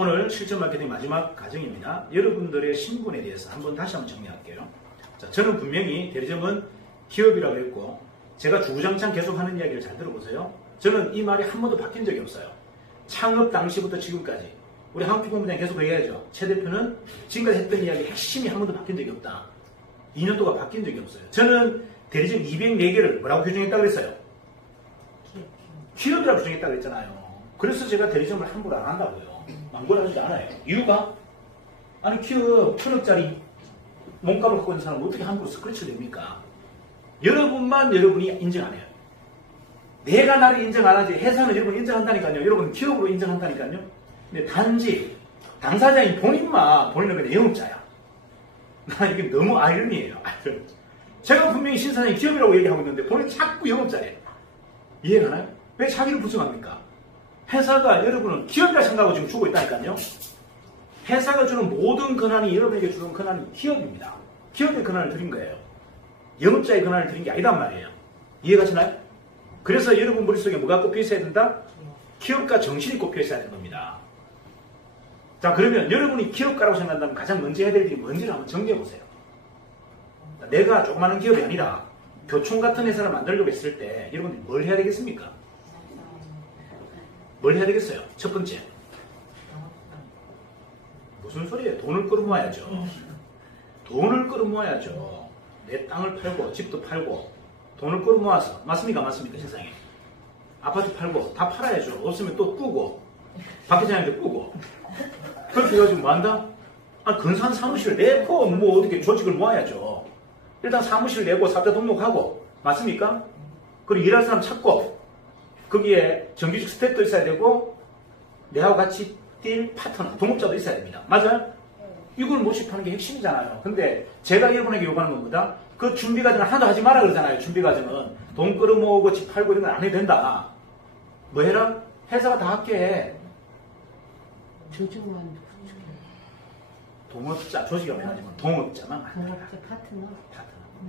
오늘 실전 마케팅 마지막 과정입니다. 여러분들의 신분에 대해서 다시 한번 정리할게요. 자, 저는 분명히 대리점은 기업이라고 했고, 제가 주구장창 계속 하는 이야기를 잘 들어보세요. 저는 이 말이 한 번도 바뀐 적이 없어요. 창업 당시부터 지금까지. 우리 한국기본부장 계속 얘기하죠. 최 대표는 지금까지 했던 이야기 핵심이 한 번도 바뀐 적이 없다. 2년 동안 바뀐 적이 없어요. 저는 대리점 204개를 뭐라고 규정했다고 그랬어요? 기업이라고 규정했다고 그랬잖아요. 그래서 제가 대리점을 함부로 안 한다고요. 망고를 하지 않아요. 이유가? 아니, 기업 1,000억짜리 몸값을 갖고 있는 사람은 어떻게 함부로 스크래치를 냅니까? 여러분이 인정 안 해요. 내가 나를 인정 안 하지, 회사는 여러분 인정한다니까요. 여러분 기업으로 인정한다니까요. 근데 단지 당사자인 본인은 그냥 영업자야. 나 이게 너무 아이러니예요. 제가 분명히 신사장이 기업이라고 얘기하고 있는데 본인 자꾸 영업자예요. 이해가나요? 왜 자기를 부정합니까? 회사가 여러분은 기업이라 생각하고 지금 주고 있다니까요. 회사가 주는 모든 권한이 여러분에게 주는 권한이 기업입니다. 기업의 권한을 드린 거예요. 영업자의 권한을 드린 게 아니란 말이에요. 이해가시나요? 그래서 여러분 머릿속에 뭐가 꼽혀 있어야 된다? 기업가 정신이 꼽혀 있어야 되는 겁니다. 자, 그러면 여러분이 기업가라고 생각한다면 가장 먼저 해야 될 일이 뭔지를 한번 정리해 보세요. 내가 조그마한 기업이 아니라 교총 같은 회사를 만들려고 했을 때 여러분들이 뭘 해야 되겠습니까? 뭘 해야 되겠어요? 첫 번째, 무슨 소리예요? 돈을 끌어모아야죠. 돈을 끌어모아야죠. 내 땅을 팔고 집도 팔고 돈을 끌어모아서, 맞습니까? 맞습니까? 세상에 아파트 팔고 다 팔아야죠. 없으면 또 꾸고 박 회장한테 꾸고 그렇게 해가지고 뭐 한다? 근사한 사무실을 내고 뭐 어떻게 조직을 모아야죠. 일단 사무실 내고 사업자 등록하고, 맞습니까? 그리고 일할 사람 찾고, 거기에 정규직 스태프도 있어야 되고 내하고 같이 뛸 파트너, 동업자도 있어야 됩니다. 맞아요? 이걸 모집하는 게 핵심이잖아요. 근데 제가 여러분에게 요구하는 건 뭐다? 그 준비 과정은 하나도 하지 마라 그러잖아요. 준비 과정은 돈 끌어모으고 집 팔고 이런 건 안 해도 된다. 뭐 해라? 회사가 다 할게. 조직만 동업자, 조직이라고 해야지 동업자만 동업자 파트너.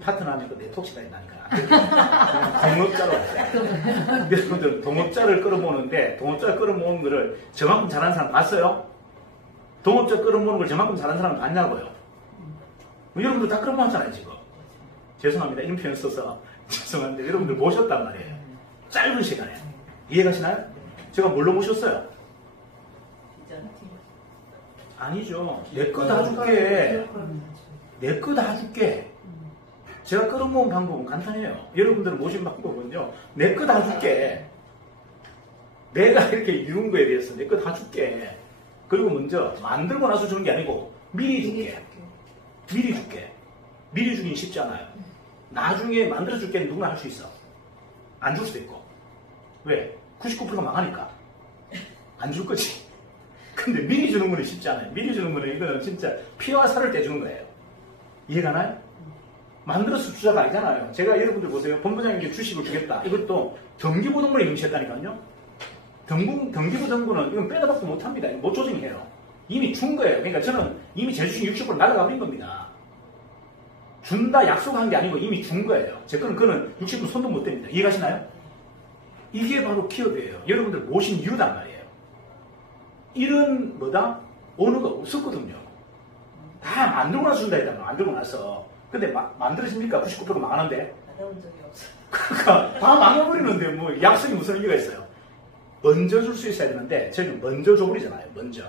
파트너 하면 그 네트워크가 있다니까. 동업자로 하세요. 여러분들 동업자를 끌어모으는데, 동업자를 끌어모으는 거를 저만큼 잘하는 사람 봤어요? 동업자 끌어모으는 걸 저만큼 잘하는 사람 봤냐고요? 여러분들 다 끌어모았잖아요 지금. 죄송합니다. 이런 표현 써서 죄송한데 여러분들 모셨단 말이에요. 짧은 시간에. 이해가시나요? 제가 뭘로 모셨어요? 아니죠. 내 거 다 줄게. 내 거 다 줄게. 제가 끌어모은 방법은 간단해요. 여러분들은 모신 방법은요, 내 거 다 줄게. 내가 이렇게 이룬 거에 대해서 내 거 다 줄게. 그리고 먼저 만들고 나서 주는 게 아니고 미리 줄게. 미리 줄게. 미리 주긴 쉽지 않아요. 나중에 만들어 줄게 누구나 할 수 있어. 안 줄 수도 있고. 왜? 99%가 망하니까. 안 줄 거지. 근데 미리 주는 거는 쉽지 않아요. 미리 주는 거는 이거는 진짜 피와 살을 떼주는 거예요. 이해가나요? 만들어서 주자가 아니잖아요. 제가 여러분들 보세요. 본부장님께 주식을 주겠다. 이것도 등기부등본에 임시했다니까요. 등기부등본은 이건 빼다 박도 못합니다. 못 조정해요. 이미 준 거예요. 그러니까 저는 이미 제 주식 60% 날아가 버린 겁니다. 준다 약속한 게 아니고 이미 준 거예요. 제 거는 그는 60% 손도 못 댑니다. 이해가시나요? 이게 바로 기업이에요. 여러분들 모신 이유단 말이에요. 이런 오너가 없었거든요. 다 만들고 나서 준다 했단 말이에요. 만들고 나서. 근데 만들어집니까? 99% 망하는데? 받아본 적이 없어. 그러니까 다 망해버리는데 뭐 약속이 무슨 의미가 있어요? 먼저 줄 수 있어야 되는데 저희는 먼저 줘버리잖아요. 먼저.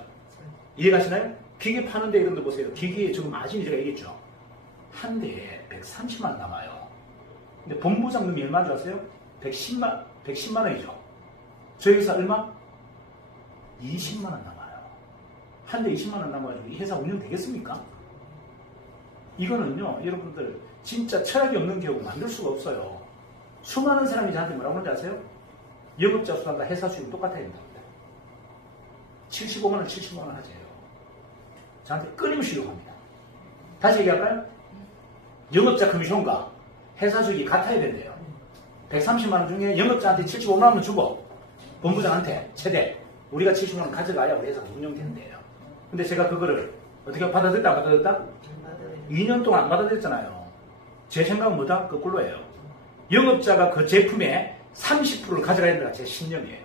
이해가시나요? 기계 파는데 이런 데 보세요. 기계에 지금 마진이 제가 얘기했죠. 한 대에 130만 원 남아요. 근데 본부장님이 얼마인 줄 아세요? 110만 원이죠. 저희 회사 얼마? 20만 원 남아요. 한 대 20만 원 남아가지고 이 회사 운영 되겠습니까? 이거는요, 여러분들 진짜 철학이 없는 기업을 만들 수가 없어요. 수많은 사람이 저한테 뭐라고 하는지 아세요? 영업자 수당과 회사 수익 똑같아야 된답니다. 75만 원, 75만 원 하세요. 저한테 끊임없이 요구합니다. 다시 얘기할까요? 영업자 커미션과 회사 수익이 같아야 된대요. 130만 원 중에 영업자한테 75만 원 주고 본부장한테 최대 우리가 70만 원 가져가야 우리 회사가 운영된대요. 근데 제가 그거를 어떻게 받아들였다 안 받아들였다? 2년 동안 안 받아들였잖아요. 제 생각은 뭐다? 거꾸로예요. 영업자가 그 제품의 30%를 가져가야 된다가 제 신념이에요.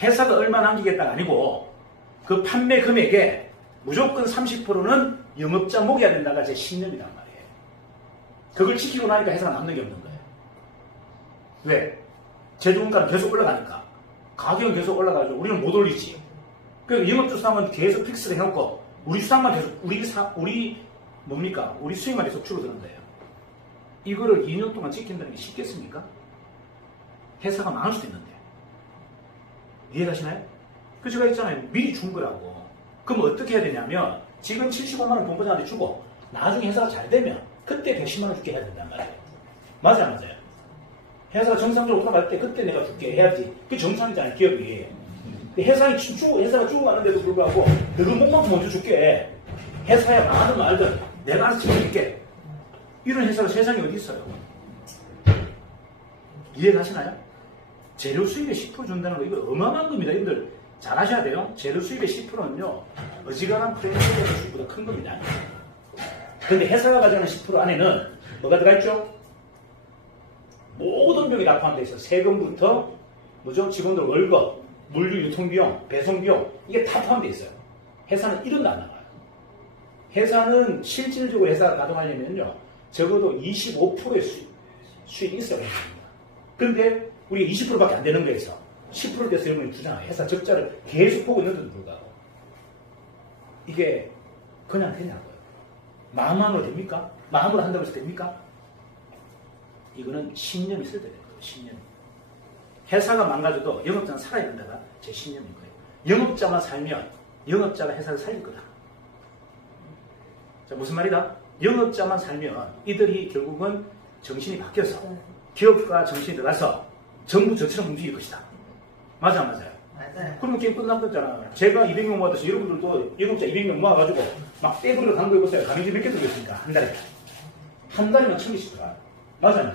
회사가 얼마 남기겠다가 아니고 그 판매 금액에 무조건 30%는 영업자 먹여야 된다가 제 신념이란 말이에요. 그걸 지키고 나니까 회사가 남는 게 없는 거예요. 왜? 제조원가는 계속 올라가니까. 가격은 계속 올라가죠. 우리는 못 올리지. 그러니까 영업주 수당은 계속 픽스를 해놓고 우리 수당만 계속 우리 수익만 계속 줄어드는 거예요. 이거를 2년 동안 지킨다는 게 쉽겠습니까? 회사가 망할 수도 있는데. 이해가시나요? 그 제가 했잖아요. 미리 준 거라고. 그럼 어떻게 해야 되냐면 지금 75만 원 본부장한테 주고 나중에 회사가 잘 되면 그때 110만 원 줄게 해야 된단 말이에요. 맞아요. 회사가 정상적으로 돌아갈 때 그때 내가 줄게 해야지. 그게 정상이잖아요. 기업이. 근데 회사가 죽어가는데도 불구하고 너그 몸만큼 먼저 줄게. 회사에 망하든 말든 내가 알아서 지켜줄게. 이런 회사가 세상에 어디 있어요? 이해가시나요? 재료 수입의 10% 준다는 거 이거 어마어마한 겁니다. 여러분들 잘 아셔야 돼요. 재료 수입의 10%는요 어지간한 프랜차이즈 수입보다 큰 겁니다. 근데 회사가 가져가는 10% 안에는 뭐가 들어가 있죠? 모든 비용이 다 포함되어 있어요. 세금부터 직원들 월급, 물류 유통비용, 배송비용 이게 다 포함되어 있어요. 회사는 1원도 안 나가요. 회사는 실질적으로 회사가 가동하려면요 적어도 25%의 수익이 있어야 됩니다. 근데 우리가 20%밖에 안 되는 거에서 10% 돼서 이런 걸 주잖아요. 회사 적자를 계속 보고 있는데도 불구하고 이게 그냥 되냐고요. 마음으로 됩니까? 마음으로 한다고 해서 됩니까? 이거는 신념이 있어야 되는 거예요. 신념. 회사가 망가져도 영업자는 살아야 된다가 제 신념인 거예요. 영업자만 살면 영업자가 회사를 살릴 거다. 자, 무슨 말이다? 영업자만 살면 이들이 결국은 정신이 바뀌어서 기업가 정신이 들어가서 전부 저처럼 움직일 것이다. 맞아요. 그러면 게임 끝난 거잖아요. 제가 200명 모아서 여러분들도 영업자 200명 모아가지고 막 떼부려 간 거 해보세요. 가맹점 몇 개 들고 있습니까? 한 달에. 한 달이면 1000개씩 들어가요. 맞아요.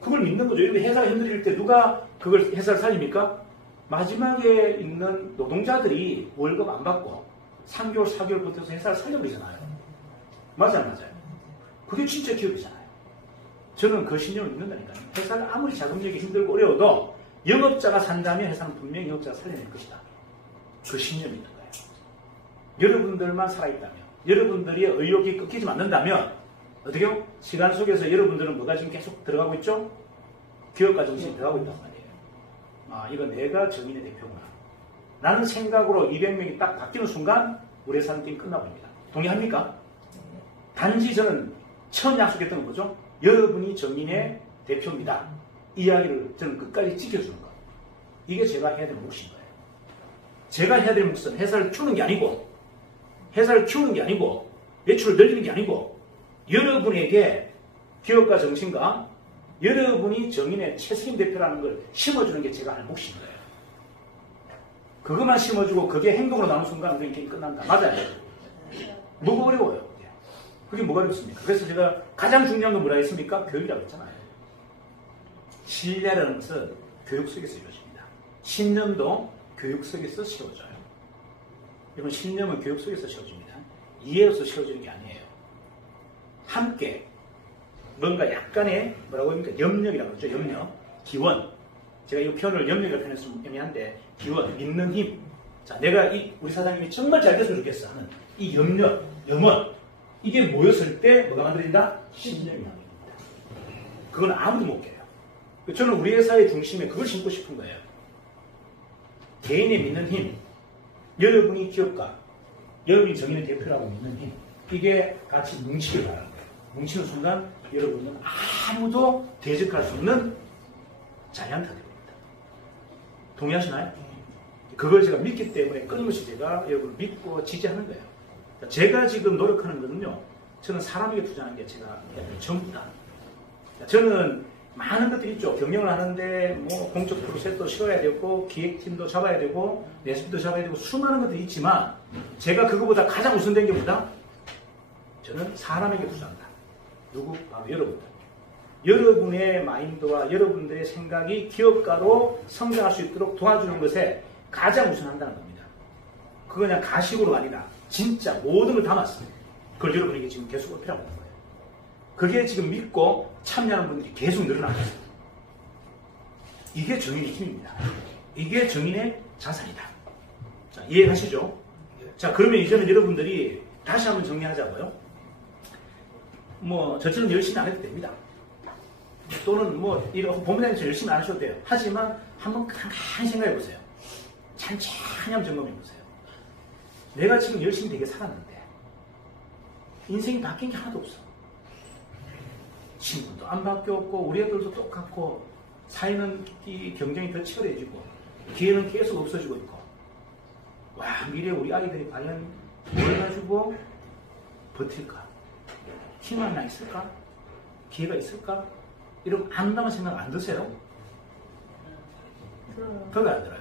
그걸 믿는 거죠. 이렇게 회사가 힘들 때 누가 그걸 회사를 살립니까? 마지막에 있는 노동자들이 월급 안 받고 3개월, 4개월 버텨서 회사를 살려버리잖아요. 맞아요. 그게 진짜 기업이잖아요. 저는 그 신념을 믿는다니까요. 회사를 아무리 자금력이 힘들고 어려워도 영업자가 산다면 회사는 분명히 영업자가 살려낼 것이다. 그 신념이 있는 거예요. 여러분들만 살아있다면, 여러분들의 의욕이 꺾이지 않는다면 어떻게요? 시간 속에서 여러분들은 뭐가 지금 계속 들어가고 있죠? 기업가 정신이 들어가고 있단 말이에요. 아, 이거 내가 정인의 대표구나. 라는 생각으로 200명이 딱 바뀌는 순간 우리 회사는 게임 끝나버립니다. 동의합니까? 단지 저는 처음 약속했던 건 뭐죠? 여러분이 정인의 대표입니다. 이 이야기를 저는 끝까지 지켜주는 것. 이게 제가 해야 될 몫인 거예요. 제가 해야 될 몫은 회사를 키우는 게 아니고 매출을 늘리는 게 아니고 여러분에게 기업가 정신과 여러분이 정인의 최승임 대표라는 걸 심어주는 게 제가 할 몫인 거예요. 그것만 심어주고 그게 행동으로 나오는 순간 우리 게임 끝난다. 맞아요. 뭐가 어려워요. 그게 뭐가 어렵습니까? 그래서 제가 가장 중요한 건 뭐라 했습니까? 교육이라고 했잖아요. 신뢰라는 것은 교육 속에서 이루어집니다. 신념도 교육 속에서 세워져요. 이건 신념은 교육 속에서 세워집니다. 이해로서 세워지는 게 아니에요. 함께 뭔가 약간의 뭐라고 합니까? 염력이라고 그러죠. 염력, 기원. 제가 이 표현을 염력이라고 표현했으면 애매한데 기원, 믿는 힘. 자, 내가 우리 사장님이 정말 잘 됐으면 좋겠어 하는 이 염력, 염원. 이게 모였을 때 뭐가 만들어진다? 신념이 만들어진다. 그건 아무도 못 깨요. 저는 우리 회사의 중심에 그걸 심고 싶은 거예요. 개인의 믿는 힘, 여러분이 기업가, 여러분이 정인의 대표라고 믿는 힘, 이게 같이 뭉치길 바라는 거예요. 뭉치는 순간 여러분은 아무도 대적할 수 없는 자이언트가 됩니다. 동의하시나요? 그걸 제가 믿기 때문에 끊임없이 제가 여러분을 믿고 지지하는 거예요. 제가 지금 노력하는 거는요, 저는 사람에게 투자하는 게 제가 해야 될 전부다. 저는 많은 것들이 있죠. 경영을 하는데 뭐 공적 프로세스도 쉬어야 되고 기획팀도 잡아야 되고 레시피도 잡아야 되고 수많은 것들이 있지만 제가 그거보다 가장 우선된 게 뭐다? 저는 사람에게 투자한다. 누구? 바로 여러분들. 여러분의 마인드와 여러분들의 생각이 기업가로 성장할 수 있도록 도와주는 것에 가장 우선한다는 겁니다. 그거 그냥 가식으로 아니라 진짜 모든 걸 담았습니다. 그걸 여러분에게 지금 계속 어필하고 있는 거예요. 그게 지금 믿고 참여하는 분들이 계속 늘어나고 있습니다. 이게 정인의 힘입니다. 이게 정인의 자산이다. 자, 이해하시죠? 자, 그러면 이제는 여러분들이 다시 한번 정리하자고요. 뭐 저처럼 열심히 안 해도 됩니다. 또는 뭐 이런 본문에서 열심히 안 하셔도 돼요. 하지만 한번 가만히 생각해 보세요. 천천히 한번 점검해 보세요. 내가 지금 열심히 되게 살았는데 인생이 바뀐 게 하나도 없어. 신분도 안 바뀌었고 우리 애들도 똑같고 사회는 이 경쟁이 더 치열해지고 기회는 계속 없어지고 있고 와 미래 우리 아이들이 과연 뭘 가지고 버틸까? 힘 하나 있을까? 기회가 있을까? 이런 안담한 생각 안 드세요? 그거 안 들어요?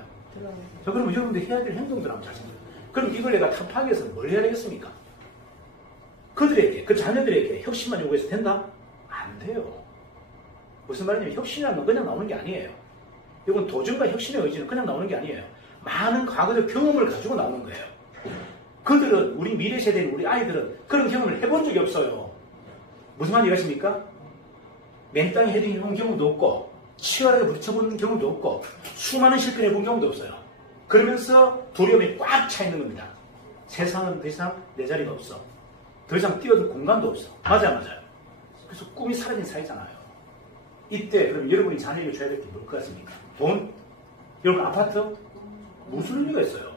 자, 그러면 여러분들 해야 될 행동들 한번 잘 생각해요. 그럼 이걸 내가 타파하기 위해서 뭘 해야 되겠습니까? 그들에게, 그 자녀들에게 혁신만 요구해서 된다? 안 돼요. 무슨 말이냐면 혁신이라는 건 그냥 나오는 게 아니에요. 이건 도전과 혁신의 의지는 그냥 나오는 게 아니에요. 많은 과거적 경험을 가지고 나오는 거예요. 그들은, 우리 미래 세대인 우리 아이들은 그런 경험을 해본 적이 없어요. 무슨 말인지 아십니까? 맨땅에 헤딩해본 경험도 없고 치열하게 부딪혀본 경험도 없고 수많은 실패를 해본 경험도 없어요. 그러면서 두려움이 꽉 차 있는 겁니다. 세상은 더 이상 내 자리가 없어. 더 이상 뛰어들 공간도 없어. 맞아요. 그래서 꿈이 사라진 사이잖아요. 이때 그럼 여러분이 자녀에게 줘야 될 게 뭘 것 같습니까? 돈? 여러분 아파트? 무슨 의미가 있어요?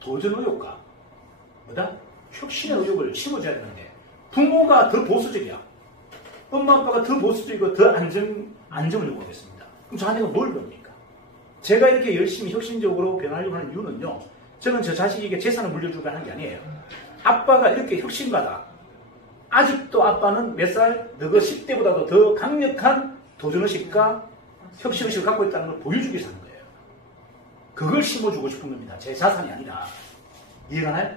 도전 의욕과 뭐다? 혁신의 의욕을 심어줘야 되는데 부모가 더 보수적이야. 엄마 아빠가 더 보수적이고 더 안정을 요구하겠습니다. 그럼 자녀가 뭘 배웁니까? 제가 이렇게 열심히 혁신적으로 변하려고 하는 이유는요. 저는 저 자식에게 재산을 물려주고 하는 게 아니에요. 아빠가 이렇게 혁신가다. 아직도 아빠는 몇 살? 너가 10대보다도 더 강력한 도전의식과 혁신의식을 갖고 있다는 걸 보여주기 위해서 하는 거예요. 그걸 심어주고 싶은 겁니다. 제 자산이 아니라. 이해가나요?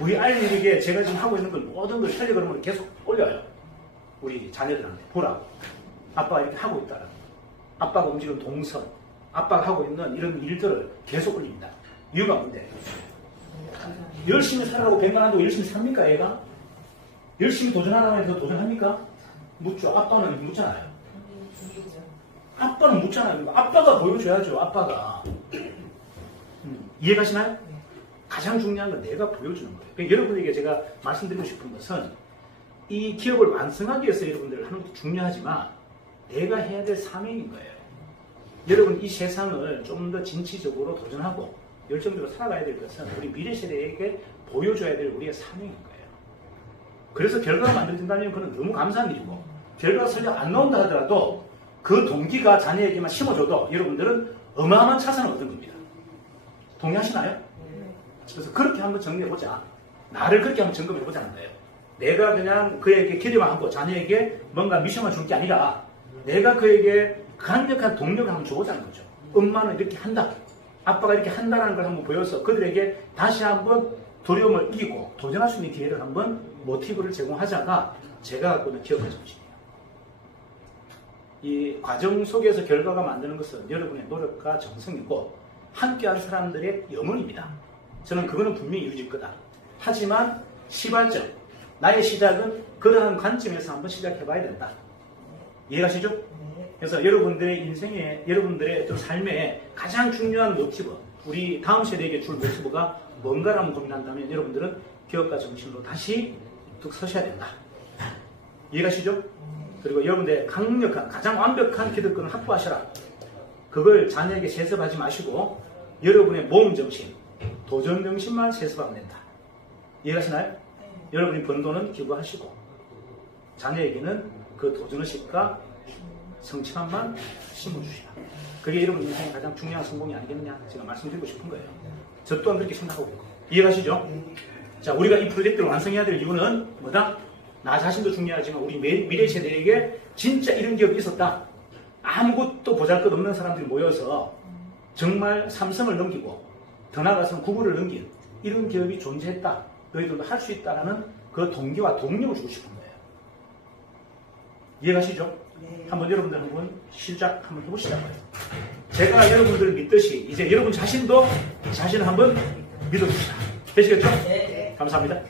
우리 아이들에게 제가 지금 하고 있는 걸 모든 걸 텔레그램으로 계속 올려요. 우리 자녀들한테 보라고. 아빠가 이렇게 하고 있다는 거. 아빠가 움직이는 동선, 아빠가 하고 있는 이런 일들을 계속 올립니다. 이유가 뭔데? 열심히 살아가고 백만한다고 열심히 삽니까, 애가? 열심히 도전하라고 해서 도전합니까? 묻죠. 아빠는 묻잖아요. 아빠는 묻잖아요. 아빠가 보여줘야죠, 아빠가. 이해가시나요? 가장 중요한 건 내가 보여주는 거예요. 그러니까 여러분에게 제가 말씀드리고 싶은 것은 이 기업을 완성하기 위해서 여러분들 하는 것도 중요하지만 내가 해야 될 사명인 거예요. 여러분 이 세상을 좀 더 진취적으로 도전하고 열정적으로 살아가야 될 것은 우리 미래 세대에게 보여줘야 될 우리의 사명인 거예요. 그래서 결과가 만들어진다면 그건 너무 감사한 일이고 결과가 설령 안 나온다 하더라도 그 동기가 자녀에게만 심어줘도 여러분들은 어마어마한 차선을 얻은 겁니다. 동의하시나요? 그래서 그렇게 한번 정리해보자. 나를 그렇게 한번 점검해보자는 거예요. 내가 그냥 그에게 기대만 하고 자녀에게 뭔가 미션만 줄 게 아니라 내가 그에게 강력한 동력을 한번 줘보자는 거죠. 엄마는 이렇게 한다. 아빠가 이렇게 한다는 걸 한번 보여서 그들에게 다시 한번 두려움을 이기고 도전할 수 있는 기회를 한번 모티브를 제공하자가 제가 갖고 있는 기업의 정신이에요. 이 과정 속에서 결과가 만드는 것은 여러분의 노력과 정성이고 함께한 사람들의 영혼입니다. 저는 그거는 분명히 이루어질 거다. 하지만 시발점, 나의 시작은 그러한 관점에서 한번 시작해봐야 된다. 이해가시죠? 그래서 여러분들의 인생에, 여러분들의 어떤 삶에 가장 중요한 모티브, 우리 다음 세대에게 줄 모티브가 뭔가를 한번 고민한다면 여러분들은 기업가 정신으로 다시 뚝 서셔야 된다. 이해가시죠? 그리고 여러분들의 강력한, 가장 완벽한 기득권을 확보하셔라. 그걸 자녀에게 세습하지 마시고 여러분의 모험 정신, 도전 정신만 세습하면 된다. 이해가시나요? 여러분이 번 돈은 기부하시고 자녀에게는 그 도전의식과 성취감만 심어주시라. 그게 여러분 인생의 가장 중요한 성공이 아니겠느냐 제가 말씀드리고 싶은 거예요. 저 또한 그렇게 생각하고 있고. 이해가시죠? 자, 우리가 이 프로젝트를 완성해야 될 이유는 뭐다? 나 자신도 중요하지만 우리 미래 세대에게 진짜 이런 기업이 있었다. 아무것도 보잘것없는 사람들이 모여서 정말 삼성을 넘기고 더 나아가서는 구글을 넘긴 이런 기업이 존재했다. 너희들도 할 수 있다라는 그 동기와 동력을 주고 싶은 거예요. 이해가시죠? 네. 한번 여러분들 한번 시작 한번 해보시자고요. 제가 여러분들을 믿듯이 이제 여러분 자신도 자신을 한번 믿어주시라. 되시겠죠? 네. 감사합니다.